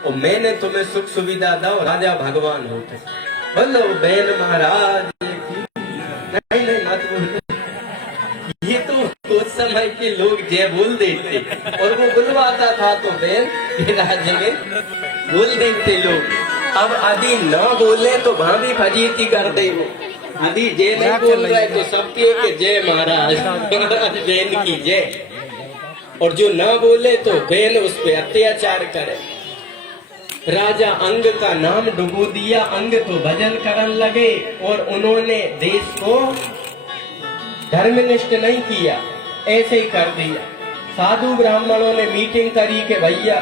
और मैंने तुम्हें सुख सुविधा दो, राजा भगवान होते। बोलो बैन महाराज की। नहीं नहीं मत बोलो, ये तो उस समय के लोग जय बोल देते और वो बुलवाता था तो बैन के राज्य में बोल देते लोग। अब आदि न बोले तो भाभी फजीती कर दे वो। आदि जय नहीं बोल रहे तो सबके के जय महाराज, महाराज बैन की जय। और जो न बोले तो बैन उस पे अत्याचार करे। राजा अंग का नाम डुबो दिया, अंग तो भजन करन लगे और उन्होंने देश को धर्मनिष्ठ नहीं किया, ऐसे ही कर दिया। साधु ब्राह्मणों ने मीटिंग करी कि भैया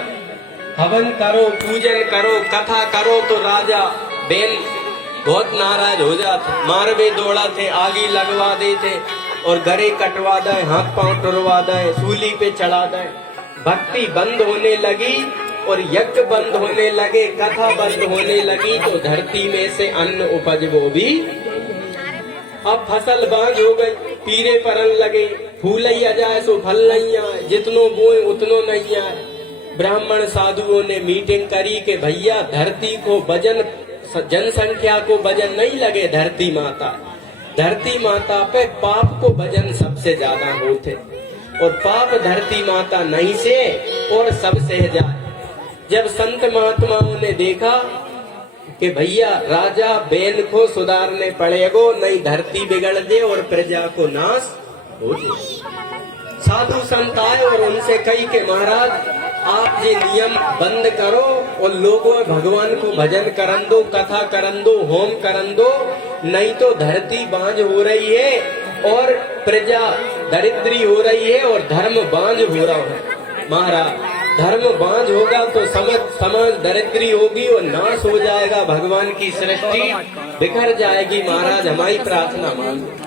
हवन करो, पूजन करो, कथा करो, तो राजा बैन बहुत नाराज हो जाते, मारवे दौड़ा थे, आगी लगवा देते और गरे कटवा दे, हाथ पांव टुरवा दे, सूली पे चढ़ा दे। भक्ति बंद होने लगी और यज्ञ बंद होने लगे, कथा बंद होने लगी, तो धरती में से अन्न उपज वो भी। अब फसल बांझ हो गई, पीरे परन लगे, फूल ही आ जाए सो फल नहीं आए, जितनो बोए उतनो नहीं आए। ब्राह्मण साधुओं ने मीटिंग करी कि भैया धरती को वजन, जनसंख्या को वजन नहीं लगे, धरती माता पे पाप को वजन सबसे ज्यादा होते और पाप धरती माता नहीं से और सब सह जाए। जब संत महात्माओं ने देखा कि भैया राजा बैन को सुधारने पड़ेगो, नहीं धरती बिगड़ दे और प्रजा को नाश हो जाए। साधु संत आए और उनसे कही कि महाराज आप ये नियम बंद करो और लोगों भगवान को भजन करन दो, कथा करन दो, होम करन दो, नहीं तो धरती बांझ हो रही है और प्रजा दरिद्री हो रही है और धर्म बांझ हो रहा है। महाराज धर्म बांझ होगा तो समाज दरिद्री होगी और नाश हो जाएगा, भगवान की सृष्टि बिखर जाएगी। महाराज हमारी प्रार्थना मान लो।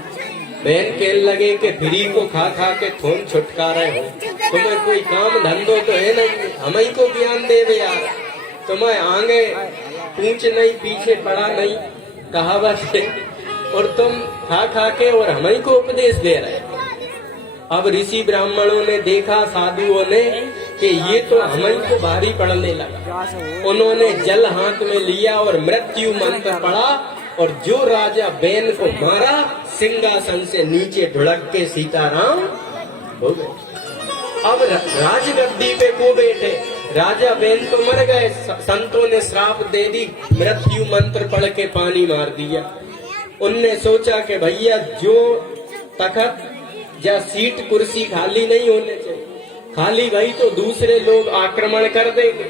बहन कहने लगे कि फ्री को खा खा के थोन छुटकारा हो, तुम्हें कोई काम धंधो तो है नहीं, हम ही को ज्ञान दे दे यार, तुम्हें आगे पूछ नहीं पीछे पड़ा नहीं कहावत है, और तुम खा खा के और हम ही को उपदेश दे रहे। अब ऋषि ब्राह्मणों ने देखा, साधुओं ने, कि ये तो हम ही को भारी पड़ने लगा। उन्होंने जल हाथ में लिया और मृत्यु मंत्र पढ़ा और जो राजा बैन को मारा, सिंहासन से नीचे ढुड़क के सीताराम हो गए। अब राजगद्दी पे को बैठे, राजा बैन तो मर गए, संतों ने श्राप दे दी, मृत्यु मंत्र पढ़ के पानी मार दिया। उनने सोचा कि भैया जो तखत या सीट कुर्सी खाली नहीं होने चाहिए, खाली भाई तो दूसरे लोग आक्रमण कर देंगे,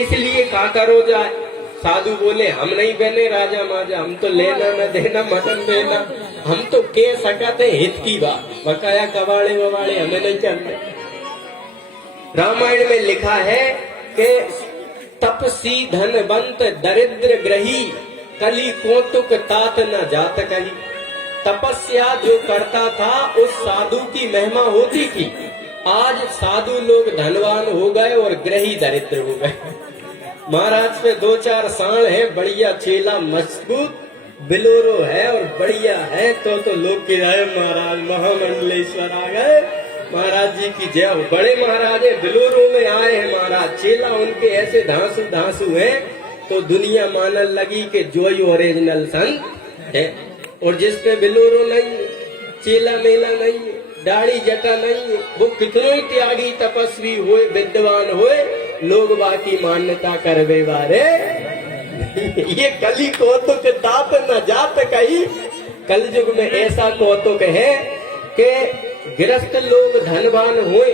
इसलिए का करो जाए। साधु बोले हम नहीं बने राजा माजा, हम तो लेना न देना मटन देना, हम तो के सकते हित की बात, बकाया कबाड़े वबाड़े हमें नहीं करते। रामायण में लिखा है कि तपसी धनवंत दरिद्र ग्रही, कली कौतुक तात न जात कही। तपस्या जो करता था उस साधु की महिमा होती थी। आज साधु लोग धनवान हो गए और ग्रही दरिद्र हो गए। महाराज पे 2-4 सांड है, बढ़िया चेला मजबूत बिलोरो है और बढ़िया है, तो लोग किराए महाराज महामंडलेश्वर आ गए, महाराज जी की जय हो। बड़े महाराज है, बिलोरो में आए हैं महाराज, चेला उनके ऐसे धांसू है तो दुनिया मानने लगी कि जो ही ओरिजिनल संत है। और जिसपे बिलोरो नहीं, चेला मेला नहीं, दाढ़ी जटा नहीं, वो कितने त्यागी तपस्वी हुए, विद्वान हुए, लोग बाकी मान्यता करवे बारे। ये कली कौतुक तात न जात कही। कल युग में ऐसा कौतुक है कि गृहस्थ लोग धनवान हुए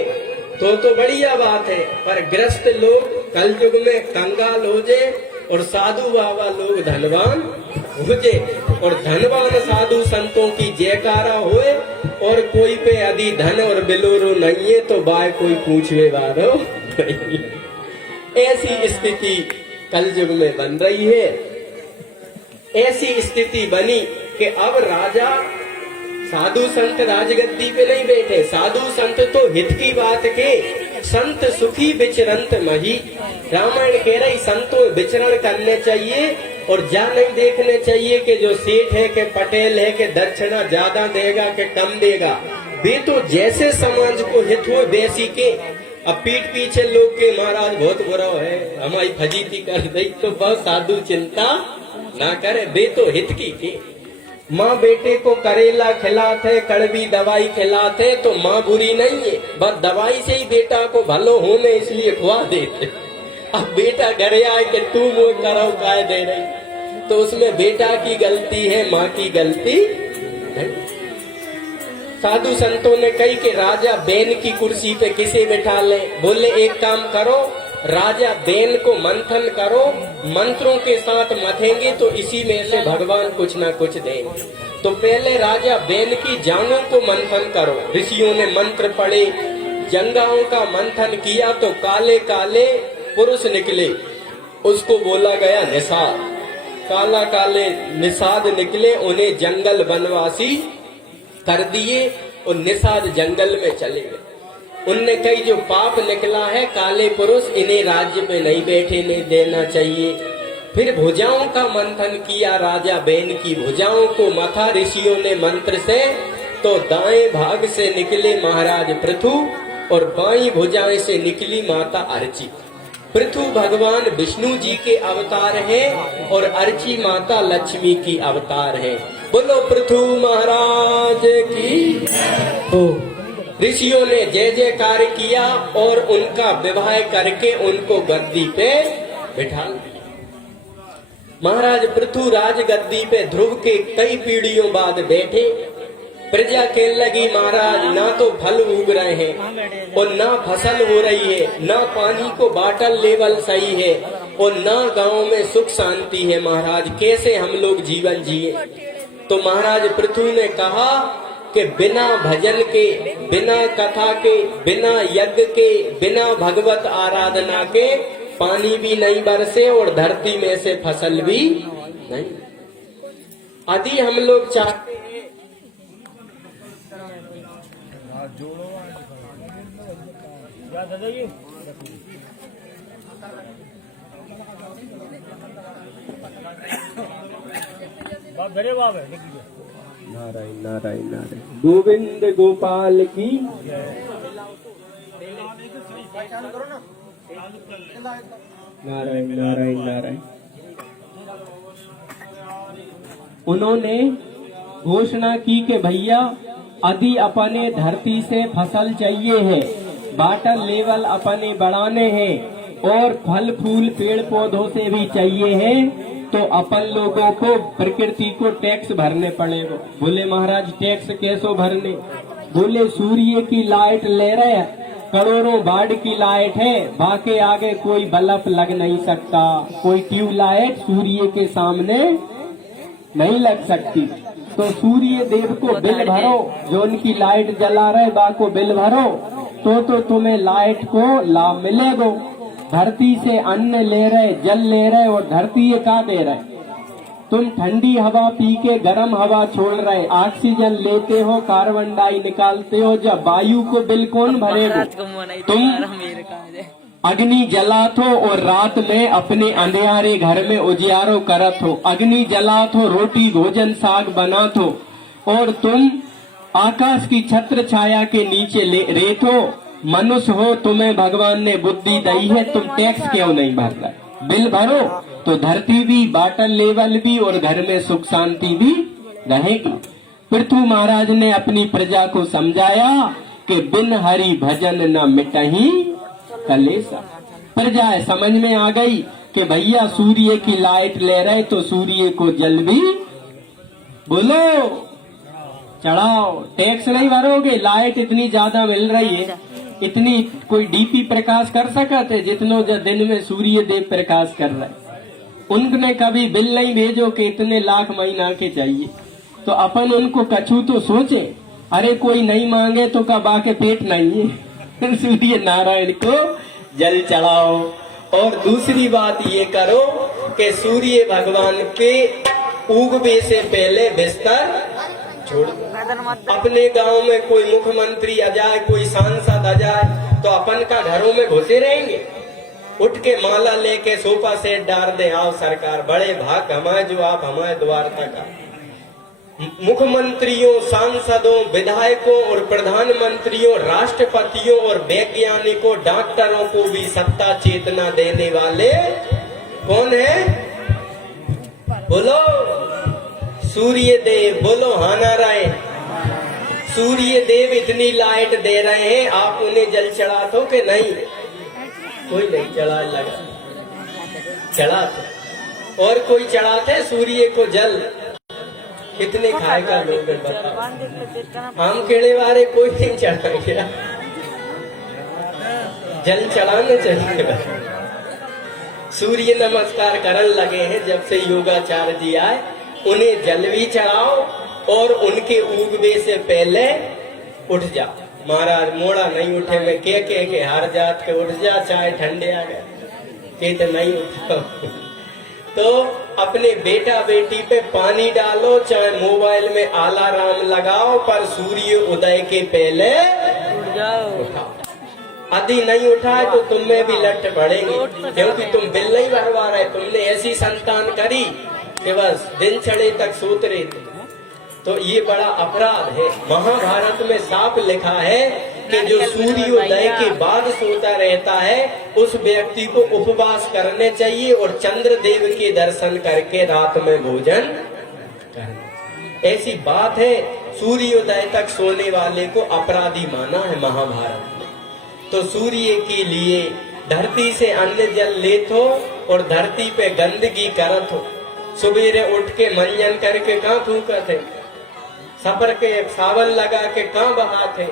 तो बढ़िया बात है, पर गृहस्थ लोग कल युग में कंगाल हो जाए और साधु बाबा लोग धनवान हो जाए और धनवान साधु संतों की जयकारा होए और कोई पे यदि धन और बिलोरो नहीं है तो बाय कोई पूछवे वालो नहीं। ऐसी स्थिति कल युग में बन रही है। ऐसी स्थिति बनी कि अब राजा साधु संत राजगद्दी पे नहीं बैठे, साधु संत तो हित की बात के, संत सुखी विचरंत मही। रामायण कह रही संतों विचरण करने चाहिए और जा नहीं देखने चाहिए कि जो सेठ है कि पटेल है कि दक्षिणा ज्यादा देगा कि कम देगा। वे तो जैसे समाज को हित हो वैसी के। अब पीठ पीछे लोग के महाराज बहुत बुरा है, हमारी फजीती कर दई, तो बहुत साधु चिंता ना करे, बे तो हित की थी। माँ बेटे को करेला खिलाते, कड़वी दवाई खिलाते, तो माँ बुरी नहीं है, बस दवाई से ही बेटा को भलो होने इसलिए खुआ देते। अब बेटा घरे आए कि तू मुझे करो काय दे रही, तो उसमें बेटा की गलती है, माँ की गलती नहीं। साधु संतों ने कही कि राजा बेन की कुर्सी पे किसे बिठा ले, बोले एक काम करो, राजा बेन को मंथन करो, मंत्रों के साथ मथेंगे तो इसी में से भगवान कुछ ना कुछ देंगे। तो पहले राजा बेन की जांघों को मंथन करो, ऋषियों ने मंत्र पढ़े, जंगाओं का मंथन किया तो काले काले पुरुष निकले, उसको बोला गया निषाद। काला काले निषाद निकले, उन्हें जंगल वनवासी कर दिए और निषाद जंगल में चले गए। उनने कही जो पाप निकला है काले पुरुष, इन्हें राज्य में नहीं बैठने देना चाहिए। फिर भुजाओं का मंथन किया, राजा बेन की भुजाओं को मथा ऋषियों ने मंत्र से, तो दाएं भाग से निकले महाराज पृथु और बाईं भुजाएं से निकली माता अर्ची। पृथु भगवान विष्णु जी के अवतार हैं और अर्ची माता लक्ष्मी की अवतार है। बोलो पृथु महाराज की। तो ऋषियों ने जय जयकार किया और उनका विवाह करके उनको गद्दी पे बिठा दिया। महाराज पृथु राज गद्दी पे ध्रुव के कई पीढ़ियों बाद बैठे। प्रजा कहने लगी महाराज ना तो फल उग रहे हैं और ना फसल हो रही है, ना पानी को वाटर लेवल सही है और ना गांव में सुख शांति है, महाराज कैसे हम लोग जीवन जिए। तो महाराज पृथु ने कहा कि बिना भजन के, बिना कथा के, बिना यज्ञ के, बिना भगवत आराधना के पानी भी नहीं बरसे और धरती में से फसल भी नहीं। यदि हम लोग चाहते हैं नारायण नारायण नारायण गोविंद गोपाल की। नारायण नारायण नारायण। उन्होंने घोषणा की कि भैया यदि अपने धरती से फसल चाहिए है, वाटर लेवल अपने बढ़ाने हैं और फल फूल पेड़ पौधों से भी चाहिए है, तो अपन लोगों को प्रकृति को टैक्स भरने पड़ेगा। बोले महाराज टैक्स कैसो भरने? बोले सूर्य की लाइट ले रहे हैं, करोड़ों वाट की लाइट है, बाकी आगे कोई बल्ब लग नहीं सकता, कोई ट्यूबलाइट सूर्य के सामने नहीं लग सकती। तो सूर्य देव को बिल भरो, जो उनकी लाइट जला रहे बा को बिल भरो, तो तुम्हें लाइट को लाभ मिलेगा। धरती से अन्न ले रहे, जल ले रहे और धरती ये का दे रहे? तुम ठंडी हवा पी के गर्म हवा छोड़ रहे, ऑक्सीजन लेते हो, कार्बन डाई निकालते हो, जब वायु को बिल कौन भरेगा? तुम अग्नि जलात हो और रात में अपने अंधेरे घर में उजियारो करत हो, अग्नि जलात हो, रोटी भोजन साग बनात हो, और तुम आकाश की छत्र छाया के नीचे रेत हो, मनुष्य हो, तुम्हें भगवान ने बुद्धि दी है, तुम टैक्स क्यों नहीं भर रहे? बिल भरो तो धरती भी, वाटर लेवल भी और घर में सुख शांति भी रहेगी। पृथु महाराज ने अपनी प्रजा को समझाया कि बिन हरि भजन न मिटही कलेसा। प्रजा समझ में आ गई कि भैया सूर्य की लाइट ले रहे तो सूर्य को जल भी बोलो चढ़ाओ, टैक्स नहीं भरोगे, लाइट इतनी ज्यादा मिल रही है, इतनी कोई डीपी प्रकाश कर सकते जितनो दिन में सूर्य देव प्रकाश कर रहे। उनने कभी बिल नहीं भेजो कि इतने लाख महीना के चाहिए, तो अपन उनको कछू तो सोचे, अरे कोई नहीं मांगे तो कब आके पेट नहीं है। सूर्य नारायण को जल चढ़ाओ। और दूसरी बात ये करो कि सूर्य भगवान के उगने से पहले बिस्तर छोड़ दो। अपने गांव में कोई मुख्यमंत्री आ जाए, कोई सांसद आ जाए, तो अपन का घरों में घुसे रहेंगे? उठ के माला लेके सोफा सेट डाल दे, आओ सरकार, बड़े भाग हमारे जो आप हमारे द्वार तक आ। मुख्यमंत्रियों, सांसदों, विधायकों और प्रधानमंत्रियों, राष्ट्रपतियों और वैज्ञानिकों, डॉक्टरों को भी सत्ता चेतना देने वाले कौन है? बोलो सूर्य देव। बोलो हाँ नारायण। सूर्य देव इतनी लाइट दे रहे हैं, आप उन्हें जल चढ़ा दो कि नहीं? कोई नहीं चढ़ा, लगा चढ़ाते। और कोई चढ़ाते सूर्य को जल? कितने खाएगा लोग बताओ? आम केड़े वाले कोई नहीं चढ़ाएंगे। जल चढ़ाने चाहिए। सूर्य नमस्कार करने लगे हैं जब से योगाचार्य जी आए, उन्हें जल भी चढ़ाओ और उनके उगवे से पहले उठ जाओ। महाराज मोड़ा नहीं उठे, मैं के हार जात के उठ जा, चाहे ठंडे आ गए के तो नहीं उठा। तो अपने बेटा बेटी पे पानी डालो, चाहे मोबाइल में अलार्म लगाओ, पर सूर्य उदय के पहले उठाओ। यदि नहीं उठाए तो तुम में भी लट पड़ेंगे, क्योंकि तुम बिल नहीं भरवा रहे। तुमने ऐसी संतान करी कि बस दिन चढ़े तक सोत रहे थे। तो ये बड़ा अपराध है। महाभारत में साफ लिखा है कि जो सूर्योदय के बाद सोता रहता है उस व्यक्ति को उपवास करने चाहिए और चंद्र देव के दर्शन करके रात में भोजन करना। ऐसी बात है। सूर्योदय तक सोने वाले को अपराधी माना है महाभारत में। तो सूर्य के लिए धरती से अन्न जल लेत हो और धरती पे गंदगी करत हो। सुबेरे उठ के मंजन करके कहाँ थूकत है, सफर के सावन लगा के कहाँ बहाते,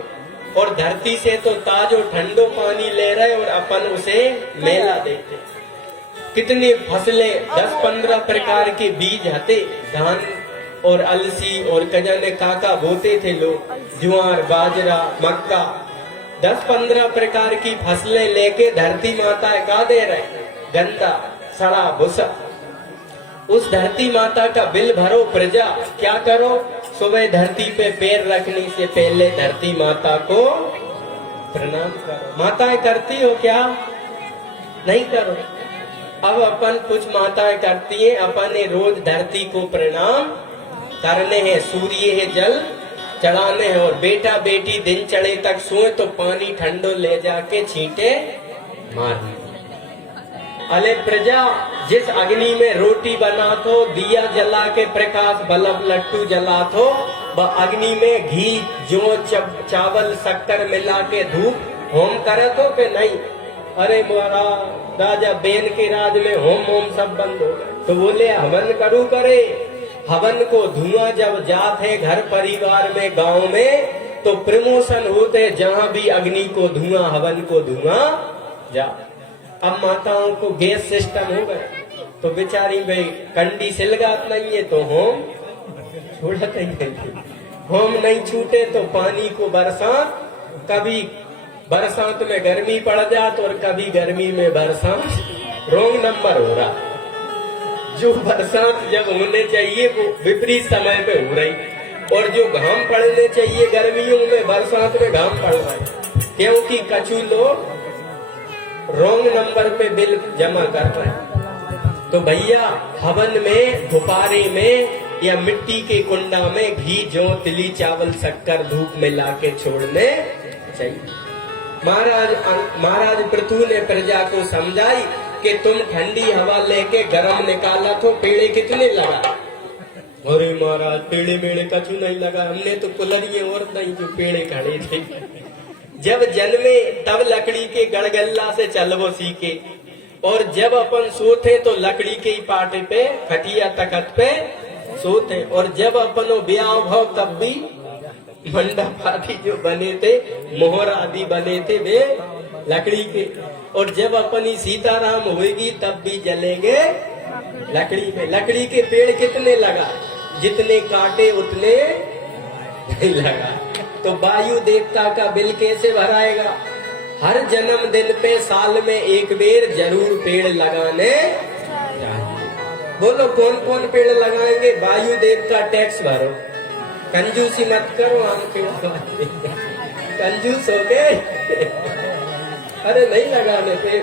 और धरती से तो ताजो ठंडो पानी ले रहे और अपन उसे मेला देते। कितनी फसलें 10-15 प्रकार के बीज हते, धान और अलसी और कजाने काका बोते थे लोग, ज्वार, बाजरा, मक्का, 10-15 प्रकार की फसलें लेके धरती माता का दे रहे, गंदा सड़ा भूसा। उस धरती माता का बिल भरो प्रजा। क्या करो? सुबह धरती पे पैर रखने से पहले धरती माता को प्रणाम करो। माताएं करती हो क्या? नहीं करो। अब अपन कुछ माताएं करती हैं, अपन ने रोज धरती को प्रणाम करने हैं, सूर्य है जल चढ़ाने हैं, और बेटा बेटी दिन चढ़े तक सोए तो पानी ठंडो ले जाके छींटे मारने। अले प्रजा, जिस अग्नि में रोटी बनातो, दिया जला के प्रकाश बल्ब लट्टू जलातो, वह अग्नि में घी, जौ, चावल, शक्कर मिला के धूप होम करतो के नहीं? अरे महाराज राजा बेन के राज में होम सब बंद हो गए। तो बोले हवन करू करे। हवन को धुआं जब जात है घर परिवार में, गांव में, तो प्रमोशन होते जहाँ भी अग्नि को धुआं, हवन को धुआं जा। अब माताओं को गैस सिस्टम हो गया तो बेचारी भाई कंडी सिलगात नहीं है तो होम छूटते नहीं। होम नहीं छूटे तो पानी को बरसात, कभी बरसात में गर्मी पड़ जात और कभी गर्मी में बरसात। रॉन्ग नंबर हो रहा। जो बरसात जब होने चाहिए वो विपरीत समय पे हो रही, और जो घाम पड़ने चाहिए गर्मियों में बरसात में घाम पड़ रहा है, क्योंकि कछु लोग रॉन्ग नंबर पे बिल जमा कर रहे हैं। तो भैया हवन में, धुपारे में या मिट्टी के कुंडा में घी, जौ, तिली, चावल, शक्कर, धूप मिला के छोड़ने चाहिए। महाराज पृथु ने प्रजा को समझाई कि तुम ठंडी हवा लेके गरम निकाला तो पेड़े कितने लगा? अरे महाराज पेड़े मेड़े कछु नहीं लगा, हमने तो कुलरिये और नहीं जो पेड़े खड़े थे। जब जन्मे तब लकड़ी के गड़गल्ला से चलवो सीखे, और जब अपन सोते तो लकड़ी के ही पाटे पे, खटिया तखत पे सोते, और जब अपन ब्याह भाव तब भी मंडप आदि जो बने थे, मोहर आदि बने थे वे लकड़ी के, और जब अपनी सीताराम होगी तब भी जलेंगे लकड़ी में। लकड़ी के पेड़ कितने लगा? जितने काटे उतने नहीं लगा। तो वायु देवता का बिल कैसे भराएगा? हर जन्मदिन पे साल में एक बेर जरूर पेड़ लगाने चाहिए। बोलो कौन कौन पेड़ लगाएंगे? वायु देवता टैक्स भरो, कंजूसी मत करो। हम कंजूस हो गए। अरे नहीं लगाने पे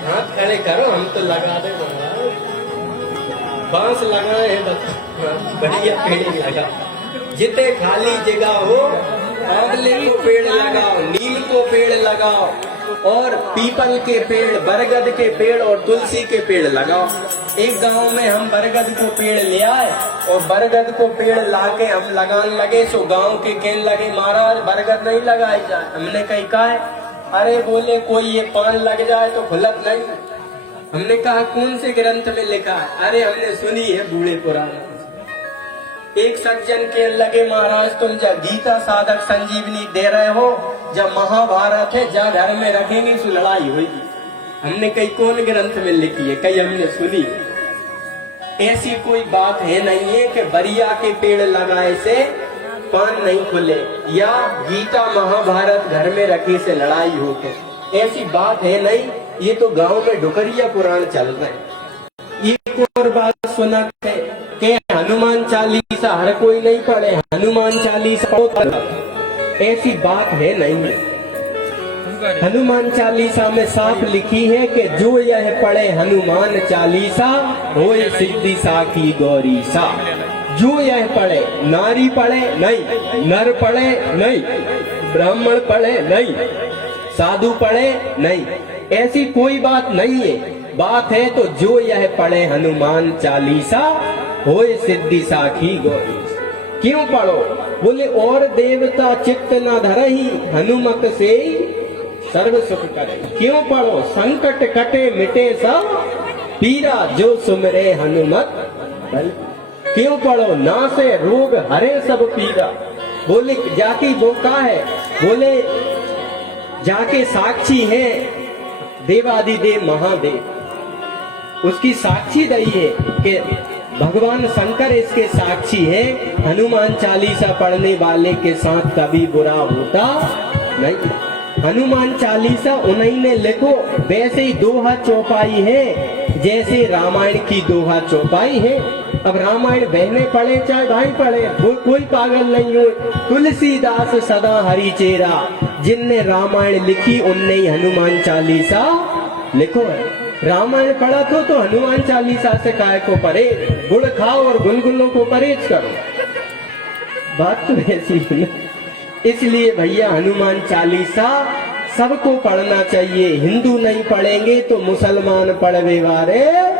हाथ खड़े करो, हम तो लगा दे। बांस लगाए हैं बस, बढ़िया पेड़ लगा। जितने खाली जगह हो आंवले को पेड़ लगाओ, नीम को पेड़ लगाओ, और पीपल के पेड़, बरगद के पेड़ और तुलसी के पेड़ लगाओ। एक गांव में हम बरगद को पेड़ ले आए और बरगद को पेड़ लाके हम लगान लगे। सो गांव के कहने लगे महाराज बरगद नहीं लगाई जाए। हमने कहा है, अरे बोले कोई ये पान लग जाए तो खुलत नहीं। हमने कहा कौन से ग्रंथ में लिखा है? अरे हमने सुनी है बूढ़े पुराने। एक सज्जन के लगे महाराज तुम जब गीता साधक संजीवनी दे रहे हो, जब महाभारत है जा घर में रखेंगे तो लड़ाई होगी। हमने कई कौन ग्रंथ में लिखी है? कई हमने सुनी। ऐसी कोई बात है नहीं है कि बरिया के पेड़ लगाए से पान नहीं खुले या गीता महाभारत घर में रखे से लड़ाई होते, ऐसी बात है नहीं। ये तो गांव में डुकरिया पुराण चल रहे हैं। एक और बात सुना है कि हनुमान चालीसा हर कोई नहीं पढ़े, हनुमान चालीसा ऐसी बात है नहीं। हनुमान चालीसा में साफ लिखी है कि जो यह पढ़े हनुमान चालीसा होए सिद्धि साखी गौरी सा। जो यह पढ़े, नारी पढ़े नहीं, नर पढ़े नहीं, ब्राह्मण पढ़े नहीं, साधु पढ़े नहीं, ऐसी कोई बात नहीं है। बात है तो जो यह पढ़े हनुमान चालीसा होए सिद्धि साखी गौरी। क्यों पढ़ो? बोले और देवता चित्त न धरही, हनुमत से सर्व सुख करे। क्यों पढ़ो? संकट कटे मिटे सब पीरा, जो सुमरे हनुमत बल। क्यों पढ़ो? नासे रोग हरे सब पीरा। बोले जाके वो का है? बोले जाके साक्षी है देवादिदेव महादेव, उसकी साक्षी दई है कि भगवान शंकर इसके साक्षी है। हनुमान चालीसा पढ़ने वाले के साथ कभी बुरा होता नहीं। हनुमान चालीसा उन्हीं ने लिखो, वैसे ही दोहा चौपाई है जैसे रामायण की दोहा चौपाई है। अब रामायण बहने पढ़े चाहे भाई पढ़े, कोई पागल नहीं हो। तुलसीदास सदा हरि चेरा, जिनने रामायण लिखी उनने ही हनुमान चालीसा लिखो है। रामायण पढ़ा तो हनुमान चालीसा से काय को परहेज, गुड़ खाओ और गुलगुलों को परहेज करो। बात तो ऐसी है ना। इसलिए भैया हनुमान चालीसा सबको पढ़ना चाहिए। हिंदू नहीं पढ़ेंगे तो मुसलमान पढ़वे वाले।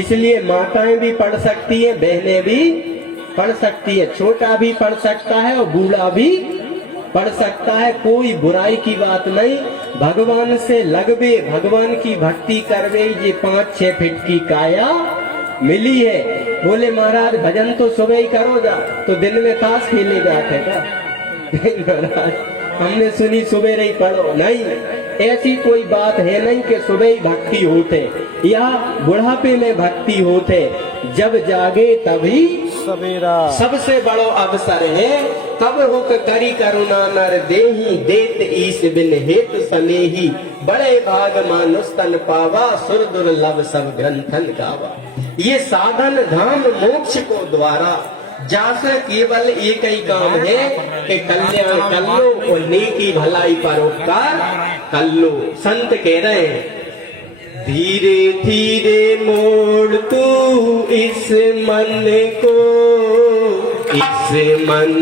इसलिए माताएं भी पढ़ सकती है, बहनें भी पढ़ सकती है, छोटा भी पढ़ सकता है और बूढ़ा भी पढ़ सकता है। कोई बुराई की बात नहीं। भगवान से लगवे, भगवान की भक्ति करवे, ये 5-6 फीट की काया मिली है। बोले महाराज भजन तो सुबह ही करो जा, तो दिन में ताश खेले जाते क्या? नहीं महाराज, हमने सुनी सुबह ही पढ़ो। नहीं, ऐसी कोई बात है नहीं कि सुबह ही भक्ति होते या बुढ़ापे में भक्ति होते। जब जागे तभी सवेरा, सबसे बड़ो अवसर है। तब हुक करी करुणा नर देही, देत ईस बिन हेत सनेही। बड़े भाग मानुष तन पावा, सुर दुर्लभ सब ग्रंथन गावा। ये साधन धाम मोक्ष को द्वारा, जासे केवल एक ही काम है कि कल्याण कर लो और नेकी भलाई परोपकार कर लो। संत कह रहे हैं धीरे धीरे मोड़ तू इस मन को, इस मन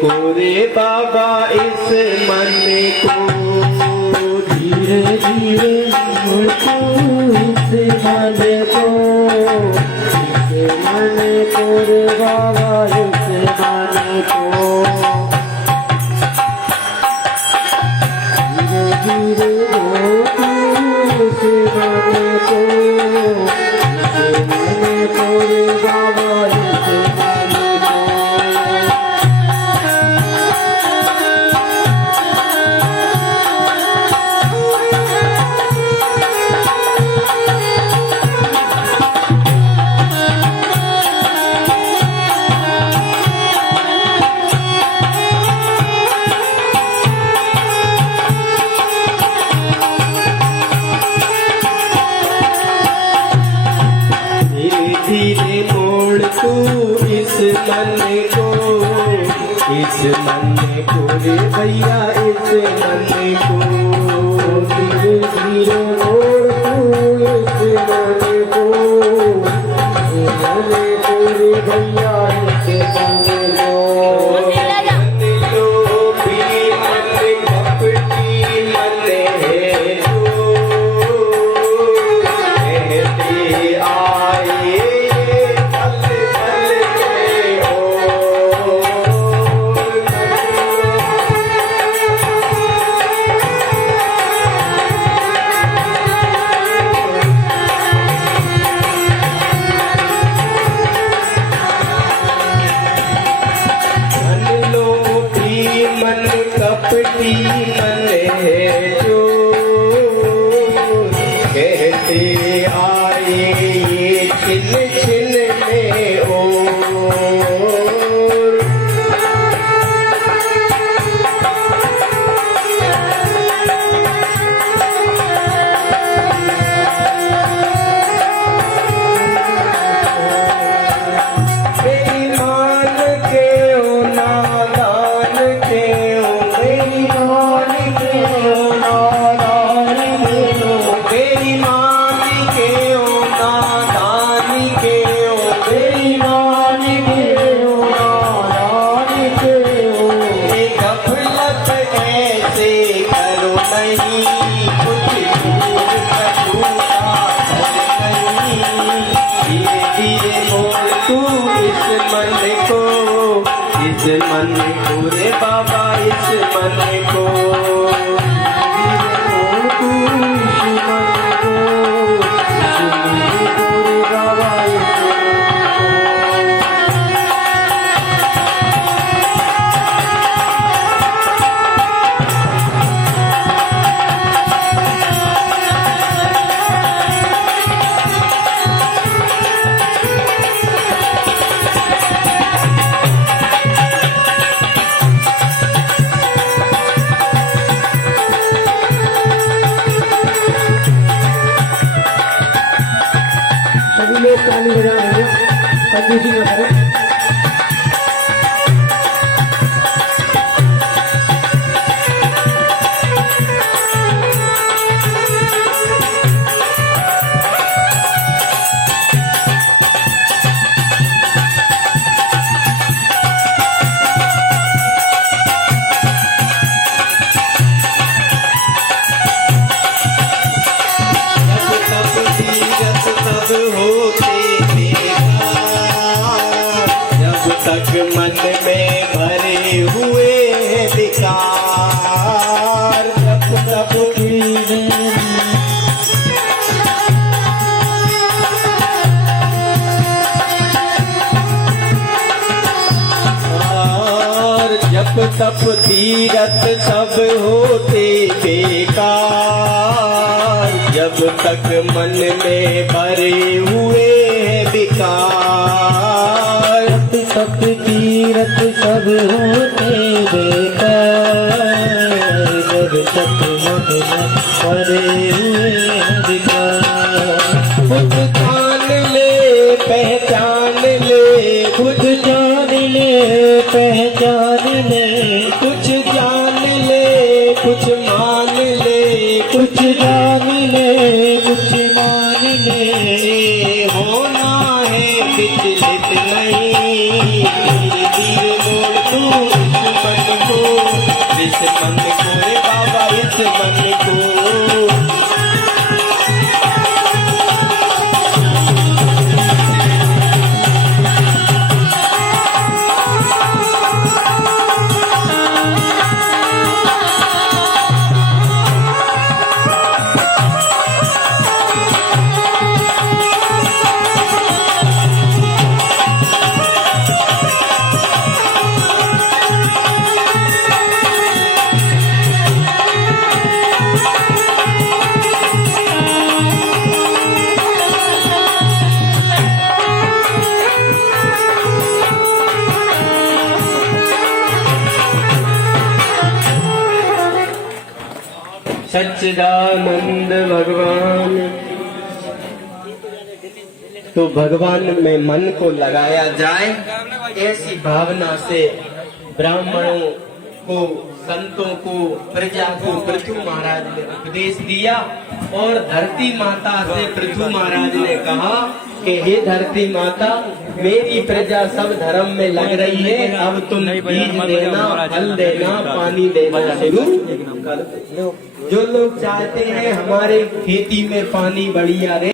को रे बाबा, इस मन को। धीरे धीरे मोड़ तू इस मन को, इस मन को रे बाबा, इस मन को। धीरे धीरे मोड़ तू इस मन को, इस मन को रे बाबा, इस मन को। धीरे मोड़ तू इस मन को, इस मन को रे भैया, इस मन को। धीरे धीरे मोड़ तू इस मन को, भैया इसे मन लो। लो भी मन कपटी मन है जो कहते आए पल पल में हो। मन लो भी मन कपटी मन है जो कहते आए ये छिन छिन में और। बेईमान के हो नादान के हो बेईमान के हो नादान के हो। बेईमान के हो नादान के हो बेईमान के हो नादान के हो। ये गफलत ऐसे करो नहीं कुछ दूर कटूरा नहीं। धीरे धीरे मोड़ तू इस मन को रे बाबा इस मन को। तू इस मन को, इस मन को रे बाबा इस मन को। सभी लोग ताली बजा रहे हैं, कंजूसी न करें। जब तक तीरथ सब होते बेकार, जब तक मन में भरे हुए हैं विकार, जब तक और जब तप तीरथ सब होते बेकार, जब तक मन में भरे हुए हैं विकार, तप तीरथ सब होते बेकार, जब तक मन में भरे हुए अधिकार। खुद जान ले पहचान ले, खुद जान ले पहचान ले, कुछ जान ले कुछ मान ले, कुछ जान ले कुछ मान ले। होना है विचलित नहीं, धीरे धीरे मोड़ तू इस मन को रे बाबा इस मन को। सच्चिदानंद भगवान। तो भगवान में मन को लगाया जाए, ऐसी भावना से ब्राह्मणों को, संतों को, प्रजा को पृथु महाराज ने उपदेश दिया। और धरती माता से पृथु महाराज ने कहा कि हे धरती माता, मेरी प्रजा सब धर्म में लग रही है, अब तुम बीज देना, फल देना, पानी देना शुरू कर दो। जो लोग चाहते हैं हमारे खेती में पानी बढ़िया रहे,